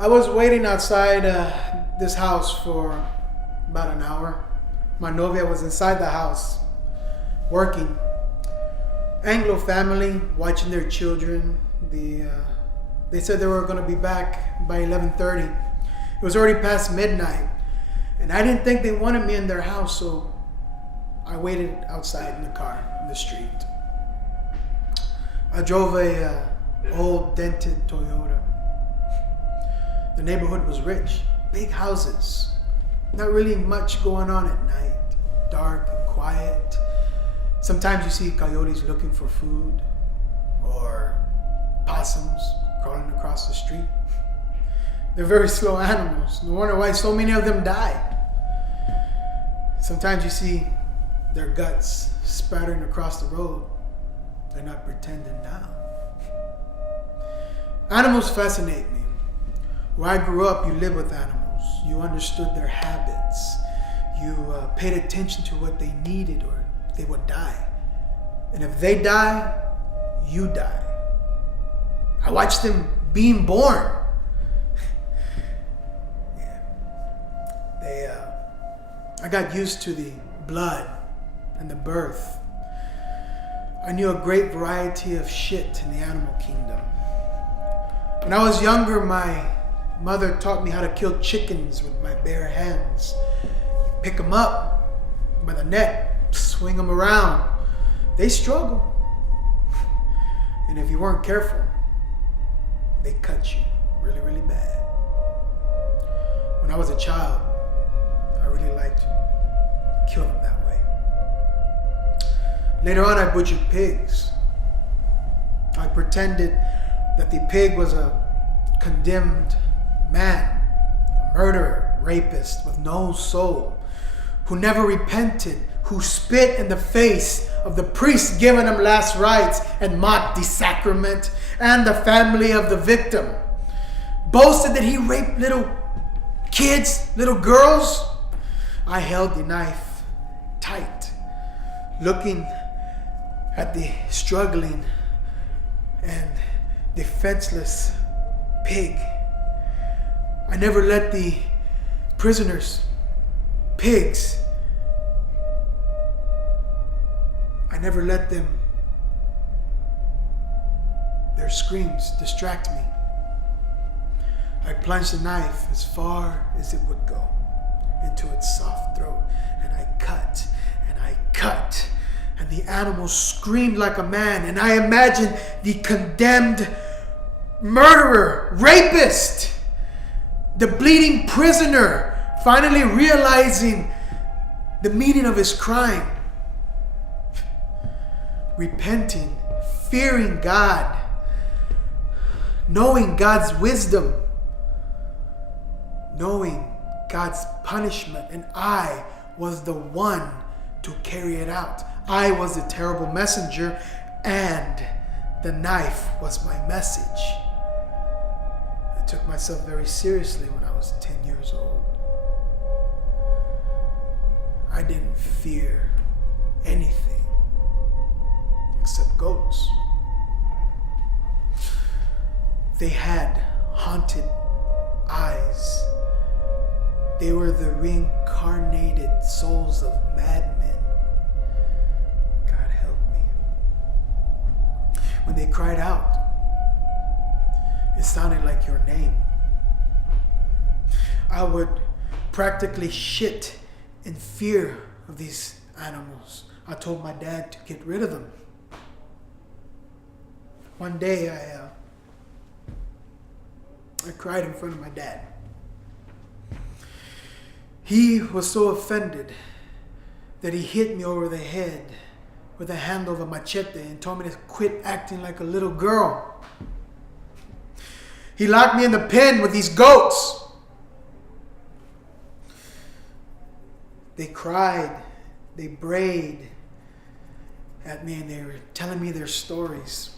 I was waiting outside this house for about an hour. My novia was inside the house working. Anglo family, watching their children. They said they were going to be back by 11:30. It was already past midnight, and I didn't think they wanted me in their house, so I waited outside in the car in the street. I drove a old dented Toyota. The neighborhood was rich, big houses, not really much going on at night, dark and quiet. Sometimes you see coyotes looking for food or possums crawling across the street. They're very slow animals. No wonder why so many of them die. Sometimes you see their guts spattering across the road. They're not pretending now. Animals fascinate me. Where I grew up, you lived with animals. You understood their habits. You paid attention to what they needed or they would die. And if they die, you die. I watched them being born. I got used to the blood and the birth. I knew a great variety of shit in the animal kingdom. When I was younger, my mother taught me how to kill chickens with my bare hands. Pick them up by the neck, swing them around. They struggle. And if you weren't careful, they cut you really, really bad. When I was a child, I really liked to kill them that way. Later on, I butchered pigs. I pretended that the pig was a condemned man, a murderer, rapist with no soul, who never repented, who spit in the face of the priest giving him last rites and mocked the sacrament and the family of the victim. Boasted that he raped little kids, little girls. I held the knife tight, looking at the struggling and defenseless pig. I never let the prisoners, pigs, I never let them, their screams distract me. I plunged the knife as far as it would go into its soft throat, and I cut, and the animal screamed like a man, and I imagined the condemned murderer, rapist, the bleeding prisoner, finally realizing the meaning of his crime, repenting, fearing God, knowing God's wisdom, knowing God's punishment, and I was the one to carry it out. I was the terrible messenger, and the knife was my message. I took myself very seriously when I was 10 years old. I didn't fear anything except goats. They had haunted eyes. They were the reincarnated souls of madmen. God help me. When they cried out, it sounded like your name. I would practically shit in fear of these animals. I told my dad to get rid of them. One day I cried in front of my dad. He was so offended that he hit me over the head with the handle of a machete and told me to quit acting like a little girl. He locked me in the pen with these goats. They cried, they brayed at me, and they were telling me their stories,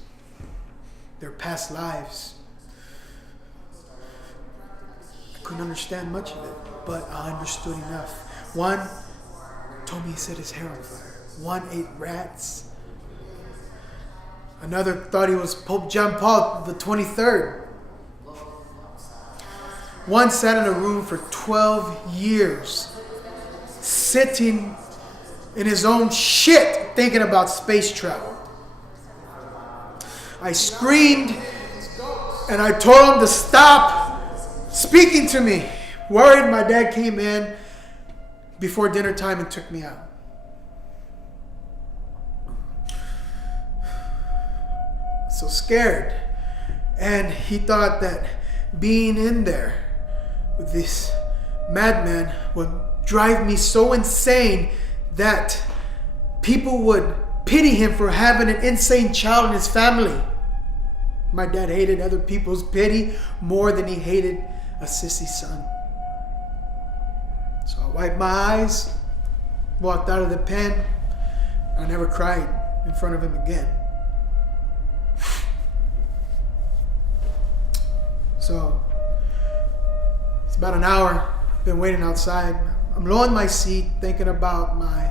their past lives. I couldn't understand much of it, but I understood enough. One told me he set his hair on fire. One ate rats. Another thought he was Pope John Paul the 23rd. One sat in a room for 12 years, sitting in his own shit, thinking about space travel. I screamed and I told him to stop speaking to me. Worried my dad came in before dinner time and took me out. So scared. And he thought that being in there with this madman would drive me so insane that people would pity him for having an insane child in his family. My dad hated other people's pity more than he hated a sissy son. So I wiped my eyes, walked out of the pen. I never cried in front of him again. So it's about an hour. I've been waiting outside. I'm low in my seat thinking about my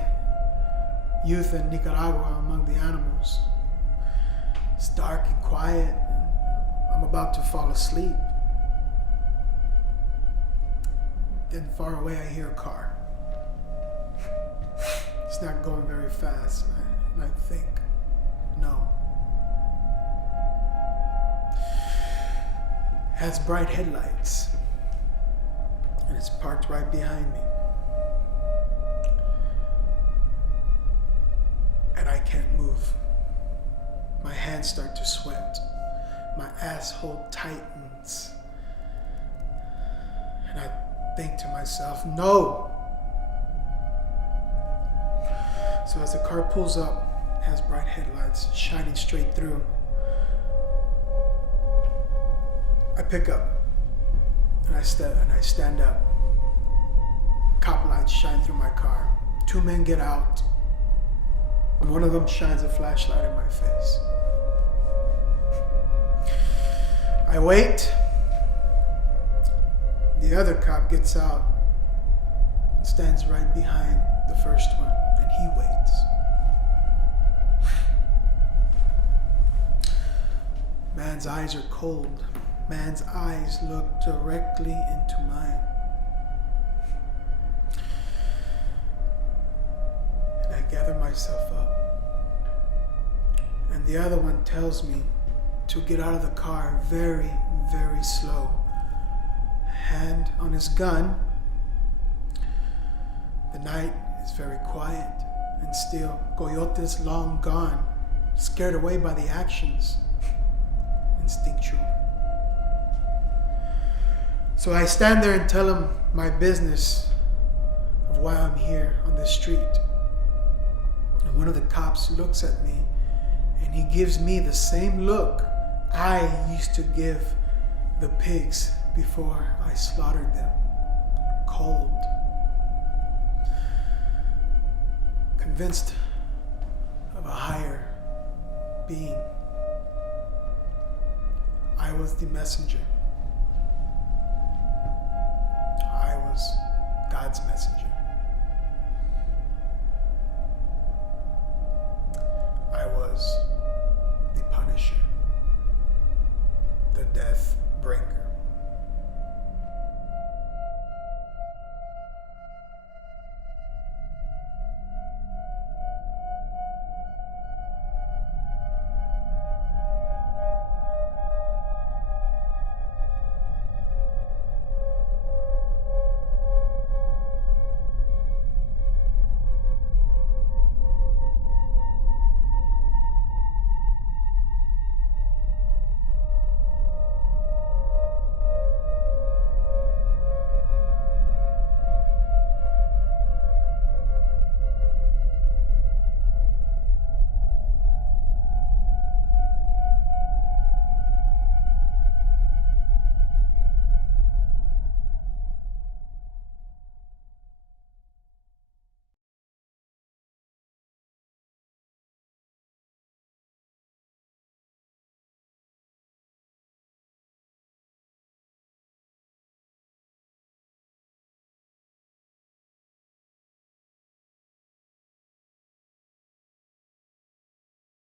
youth in Nicaragua among the animals. It's dark and quiet. I'm about to fall asleep. Then far away I hear a car. It's not going very fast. And I think, no. It has bright headlights. And it's parked right behind me. And I can't move. My hands start to sweat. My asshole tightens. And I think to myself, no. So as the car pulls up, it has bright headlights shining straight through. I pick up and I stand up. Cop lights shine through my car. Two men get out. And one of them shines a flashlight in my face. I wait. The other cop gets out and stands right behind the first one, and he waits. Man's eyes are cold. Man's eyes look directly into mine. And I gather myself up. And the other one tells me to get out of the car very, very slow. Hand on his gun. The night is very quiet and still. Coyote's long gone, scared away by the actions. Instinctual. So I stand there and tell him my business of why I'm here on this street. And one of the cops looks at me and he gives me the same look I used to give the pigs before I slaughtered them. Cold. Convinced of a higher being. I was the messenger.